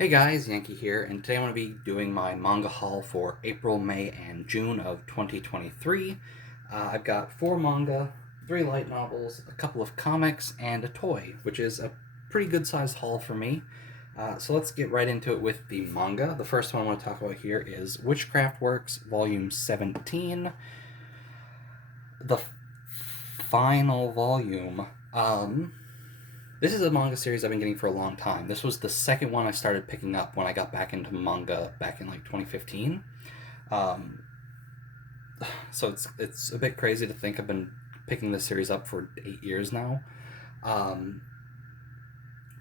Hey guys, Yankee here, and today I'm going to be doing my manga haul for April, May, and June of 2023. I've got 4 manga, 3 light novels, a couple of comics, and a toy, which is a pretty good sized haul for me. So let's get right into it with the manga. The first one I want to talk about here is Witchcraft Works Volume 17, the final volume. This is a manga series I've been getting for a long time. This was the second one I started picking up when I got back into manga back in like 2015. Um, so it's a bit crazy to think I've been picking this series up for 8 years now. Um,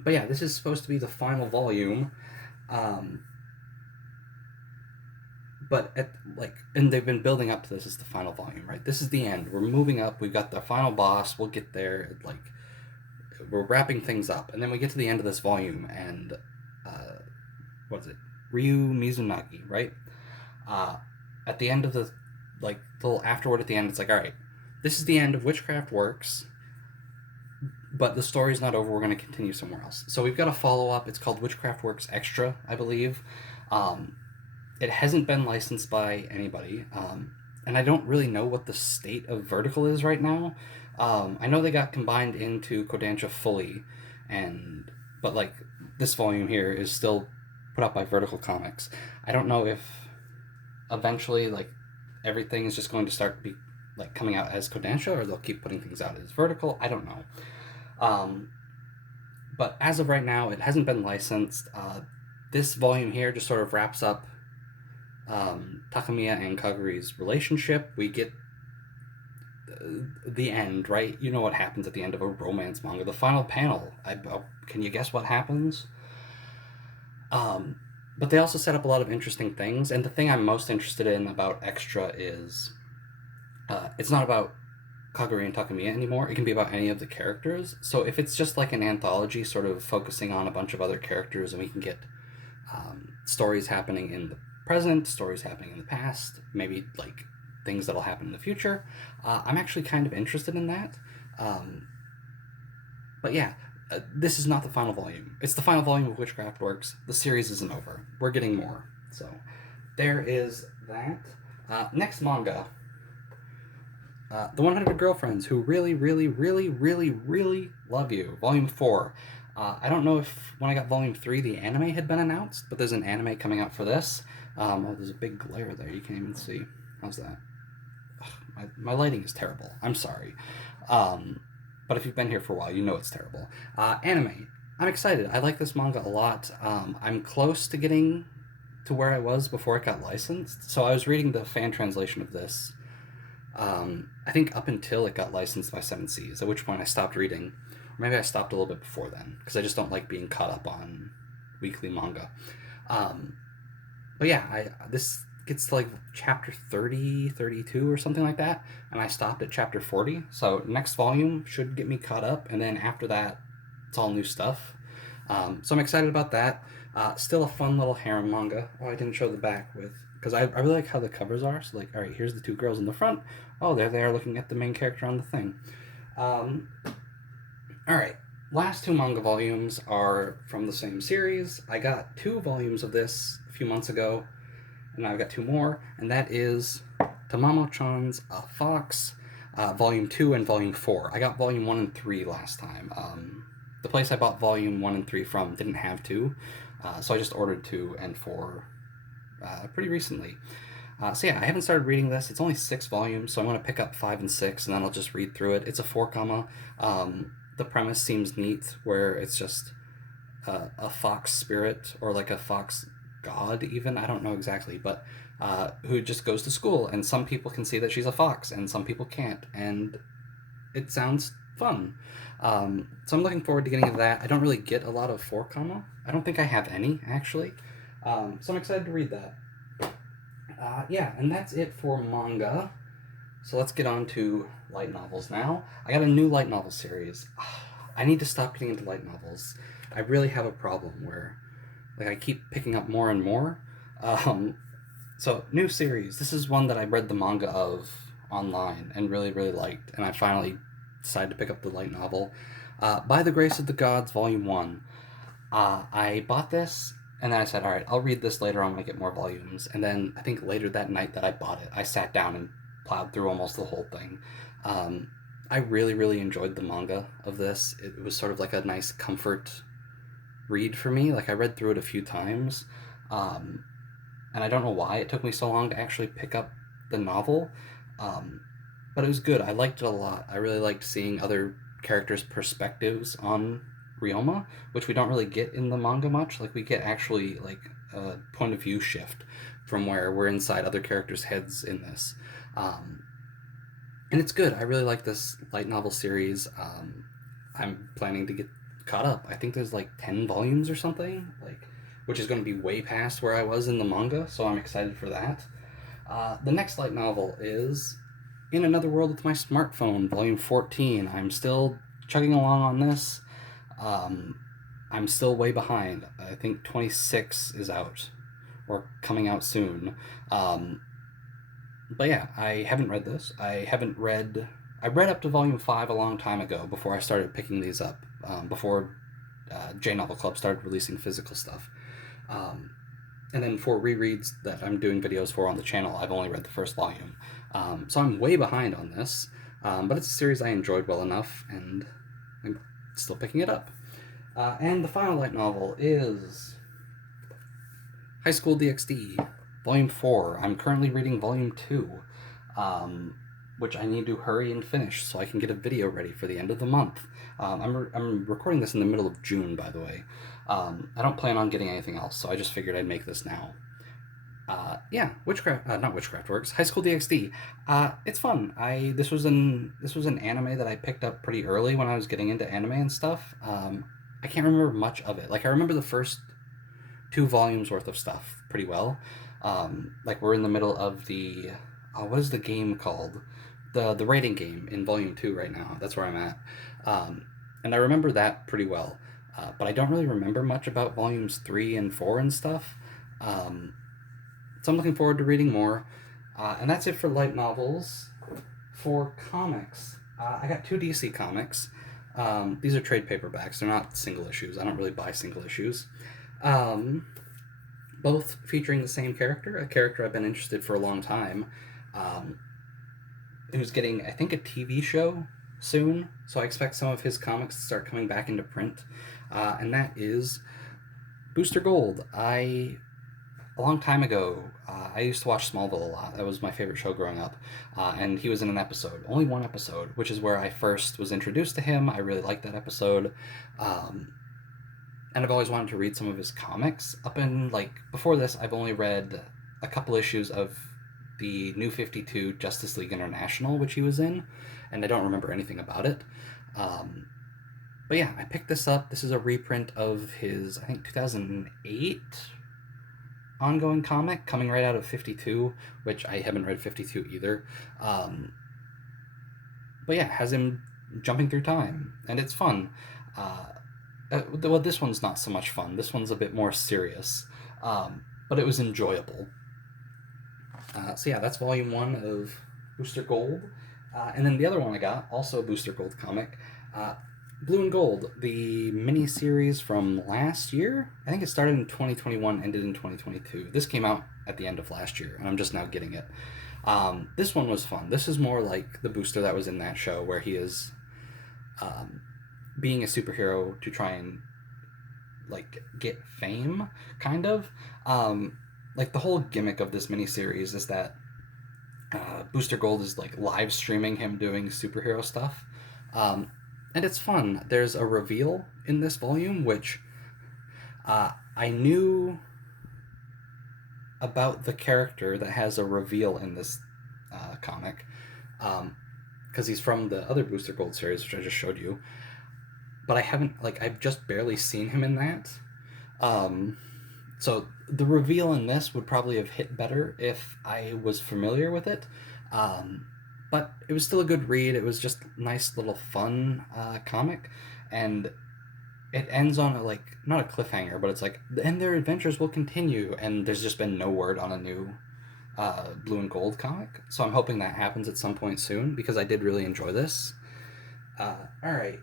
but yeah, this is supposed to be the final volume. Um, but and they've been building up to this as the final volume, right? This is the end. We're moving up. We've got the final boss. We'll get there. We're wrapping things up, and then we get to the end of this volume, and what is it? Ryu Mizunagi, right? Uh, at the end of the little afterword at the end, it's like, all right, this is the end of Witchcraft Works, but the story's not over. We're going to continue somewhere else. So we've got a follow up. It's called Witchcraft Works Extra, I believe. Um, it hasn't been licensed by anybody, and I don't really know what the state of Vertical is right now. I know they got combined into Kodansha fully, and but this volume here is still put out by Vertical Comics. I don't know if eventually everything is just going to start be coming out as Kodansha, or they'll keep putting things out as Vertical. I don't know. But as of right now, it hasn't been licensed. This volume here just sort of wraps up Takamiya and Kaguri's relationship. We get the end, right? You know what happens at the end of a romance manga. The final panel. Can you guess what happens? But they also set up a lot of interesting things, and the thing I'm most interested in about Extra is it's not about Kaguri and Takamiya anymore. It can be about any of the characters. So if it's just like an anthology sort of focusing on a bunch of other characters, and we can get stories happening in the present, stories happening in the past, maybe things that'll happen in the future, I'm actually kind of interested in that. But yeah, this is not the final volume. It's the final volume of Witchcraft Works. The series isn't over. We're getting more. So there is that. Next manga. The 100 Girlfriends Who Really, Really, Really, Really, Really Love You. Volume 4. I don't know if when I got Volume 3 the anime had been announced, but there's an anime coming out for this. Oh, there's a big glare there. You can't even see. How's that? Ugh, my lighting is terrible. I'm sorry. But if you've been here for a while, you know it's terrible. Anime. I'm excited. I like this manga a lot. I'm close to getting to where I was before it got licensed. So I was reading the fan translation of this. I think up until it got licensed by Seven Seas, at which point I stopped reading. Or maybe I stopped a little bit before then, because I just don't like being caught up on weekly manga. But yeah, this gets to chapter 30, 32 or something like that, and I stopped at chapter 40. So next volume should get me caught up, and then after that, it's all new stuff. So I'm excited about that. Still a fun little harem manga. Oh, I didn't show the back because I really like how the covers are. So all right, here's the 2 girls in the front. Oh, there they are looking at the main character on the thing. All right, last 2 manga volumes are from the same series. I got 2 volumes of this a few months ago, and now I've got 2 more, and that is Tamamo-chan's Fox, Volume 2 and Volume 4. I got Volume 1 and 3 last time. The place I bought Volume 1 and 3 from didn't have 2, so I just ordered 2 and 4 pretty recently. So yeah, I haven't started reading this. It's only 6 volumes, so I want to pick up 5 and 6, and then I'll just read through it. It's a 4-comma. The premise seems neat, where it's just a fox spirit, or a fox god even, I don't know exactly, but who just goes to school, and some people can see that she's a fox, and some people can't, and it sounds fun. So I'm looking forward to getting into that. I don't really get a lot of 4-comma. I don't think I have any, actually. So I'm excited to read that. Yeah, and that's it for manga. So let's get on to light novels now. I got a new light novel series. I need to stop getting into light novels. I really have a problem where I keep picking up more and more. So new series. This is one that I read the manga of online and really, really liked, and I finally decided to pick up the light novel. By the Grace of the Gods, Volume 1. I bought this And then I said, all right, I'll read this later on when I get more volumes. And then I think later that night that I bought it, I sat down and plowed through almost the whole thing. Um, I really, really enjoyed the manga of this. It was sort of like a nice comfort read for me. Like, I read through it a few times. Um, and I don't know why it took me so long to actually pick up the novel. Um, but it was good. I liked it a lot. I really liked seeing other characters' perspectives on Ryoma, which we don't really get in the manga much. Like, we get actually like a point of view shift from where we're inside other characters' heads in this. Um, and it's good. I really like this light novel series. I'm planning to get caught up. I think there's like 10 volumes or something, like, which is going to be way past where I was in the manga, so I'm excited for that. The next light novel is In Another World with My Smartphone, Volume 14. I'm still chugging along on this. Um, I'm still way behind. I think 26 is out, or coming out soon. Um, but yeah, I haven't read this. I haven't read. I read up to Volume 5 a long time ago before I started picking these up, before J Novel Club started releasing physical stuff. Um, and then for rereads that I'm doing videos for on the channel, I've only read the first volume. So I'm way behind on this, but it's a series I enjoyed well enough, and I'm still picking it up. And the final light novel is High School DxD, Volume 4. I'm currently reading Volume 2, which I need to hurry and finish so I can get a video ready for the end of the month. I'm recording this in the middle of June, by the way. I don't plan on getting anything else, so I just figured I'd make this now. Yeah, not Witchcraft Works, High School DxD. It's fun. This was an anime that I picked up pretty early when I was getting into anime and stuff. I can't remember much of it. Like, I remember the first 2 volumes worth of stuff pretty well. Like, we're in the middle of the what is the game called? The rating game in Volume 2 right now. That's where I'm at. And I remember that pretty well. But I don't really remember much about Volumes 3 and 4 and stuff. So I'm looking forward to reading more. And that's it for light novels. For comics, I got 2 DC comics. These are trade paperbacks. They're not single issues. I don't really buy single issues. Both featuring the same character, a character I've been interested for a long time, who's getting, I think, a TV show soon, so I expect some of his comics to start coming back into print, and that is Booster Gold. A long time ago, I used to watch Smallville a lot. That was my favorite show growing up, and he was in an episode, only one episode, which is where I first was introduced to him. I really liked that episode. And I've always wanted to read some of his comics. Before this, I've only read a couple issues of the New 52 Justice League International, which he was in, and I don't remember anything about it. But yeah, I picked this up. This is a reprint of his, I think, 2008 ongoing comic, coming right out of 52, which I haven't read 52 either. But yeah, it has him jumping through time, and it's fun. Well, this one's not so much fun. This one's a bit more serious, but it was enjoyable. So yeah, that's Volume 1 of Booster Gold. And then the other one I got, also a Booster Gold comic, Blue and Gold, the mini-series from last year. I think it started in 2021, ended in 2022. This came out at the end of last year, and I'm just now getting it. This one was fun. This is more like the Booster that was in that show, where he is being a superhero to try and get fame, kind of. The whole gimmick of this miniseries is that Booster Gold is live streaming him doing superhero stuff, and it's fun. There's a reveal in this volume, which I knew about the character that has a reveal in this comic, because he's from the other Booster Gold series, which I just showed you. But I haven't, I've just barely seen him in that. So the reveal in this would probably have hit better if I was familiar with it. But it was still a good read. It was just a nice little fun comic. And it ends on not a cliffhanger, but it's and their adventures will continue. And there's just been no word on a new Blue and Gold comic. So I'm hoping that happens at some point soon, because I did really enjoy this. Alright.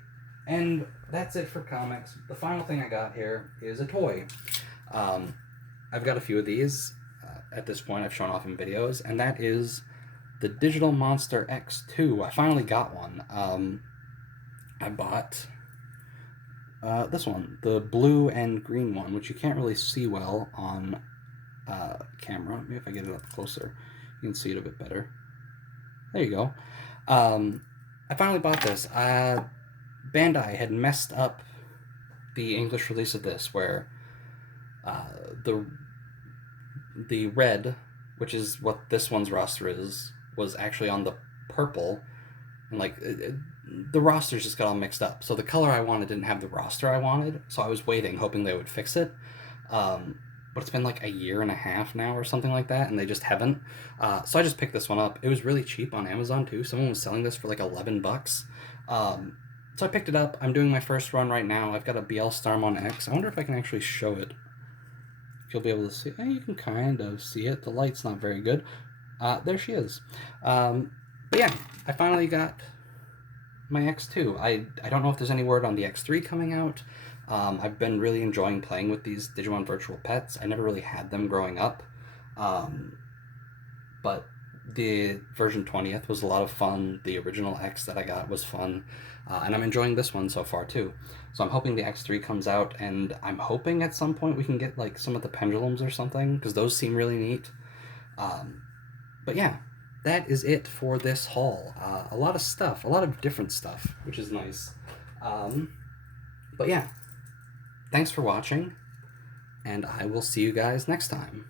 And that's it for comics. The final thing I got here is a toy. I've got a few of these. At this point, I've shown off in videos, and that is the Digital Monster X2. I finally got one. I bought this one, the blue and green one, which you can't really see well on camera. Maybe if I get it up closer, you can see it a bit better. There you go. I finally bought this. Bandai had messed up the English release of this, where the red, which is what this one's roster is, was actually on the purple, and like the rosters just got all mixed up. So the color I wanted didn't have the roster I wanted, so I was waiting, hoping they would fix it. But it's been like a year and a half now or something like that, and they just haven't. So I just picked this one up. It was really cheap on Amazon too. Someone was selling this for like $11. So I picked it up. I'm doing my first run right now. I've got a BL Starmon X. I wonder if I can actually show it. If you'll be able to see. You can kind of see it. The light's not very good. There she is. But yeah, I finally got my X2. I don't know if there's any word on the X3 coming out. I've been really enjoying playing with these Digimon Virtual Pets. I never really had them growing up. But the version 20th was a lot of fun. The original X that I got was fun. And I'm enjoying this one so far too. So I'm hoping the X3 comes out, and I'm hoping at some point we can get like some of the pendulums or something, because those seem really neat. But yeah, that is it for this haul. A lot of stuff, a lot of different stuff, which is nice. But yeah, thanks for watching, and I will see you guys next time.